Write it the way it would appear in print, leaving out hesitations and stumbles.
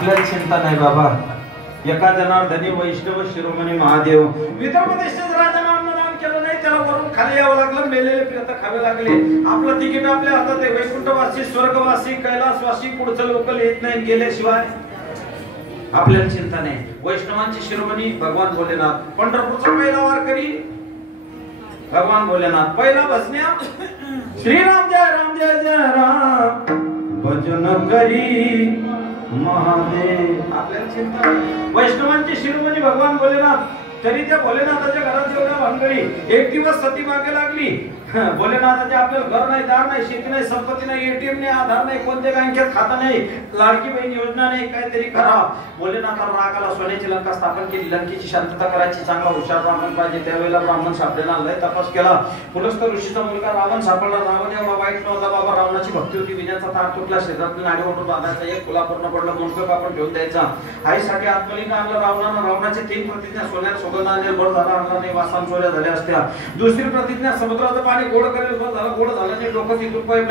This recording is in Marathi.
आपल्याला चिंता नाही बाबा. एका जनार्दनी वैष्णव शिरोमणी महादेव विदर्भ देशात राजानं अन्नदान केलं नाही, त्याला वरून खाली यावं लागलं, मेलेले प्रेत खावे लागले. आपलं तिकीट आपल्या हातात आहे. वैकुंठवासी, स्वर्गवासी, कैलासवासी पुढचं लोकल येत नाही गेल्याशिवाय. आपल्याला चिंता नाही. वैष्णवांची शिरोमणी भगवान भोलेनाथ, पंढरपूरचा पहिला वारकरी भगवान भोलेनाथ, पहिला भजन्या श्रीराम जय राम जय जय राम भजन करी महादेव. आपल्याला चिंता. वैष्णवांची शिरोमणी भगवान भोलेनाथ, तरी त्या भोलेनाथाच्या घरात एवढ्या भानगडी. एक दिवस सती मागे लागली. भोलेनाथाचे आपल्याला घर नाही, दार नाही, शेती नाही, संपत्ती नाही, एटीएम नाही, आधार नाही, कोणत्या बँकेत खाता नाही, लाडकी बहीण योजना नाही, काहीतरी करा. भोलेनाथाला रागाला सोन्याची लंका स्थापन केली. लंकेची शांतता करायची, चांगला हुशार ब्राह्मण पाहिजे. त्यावेळेला ब्राह्मण सापडेना. लय तपास केला. पुलस्त ऋषीचा मुलगा रावण सापडला. रावण एवढा वाईट नव्हता बाबा. रावणाची भक्ती होती. विजाचा तार तुटला, शेतातून नाडी ओढून बांधायचा, एक कोल्हापूरनं पडलं, मुंडकं कापून ठेवून द्यायचा. आईसाठी आत्मलिंग आणलं रावणानं. रावणाची 3 प्रतिज्ञा सोन्यात सुगंधाने बळ झाला, आणला नाही, वासान चोऱ्या झाल्या असत्या. दुसरी प्रतिज्ञा समुद्राचं पाणी गोड करेल, बळ झालं, गोड झालं नाही, डोकं तिथून पाईप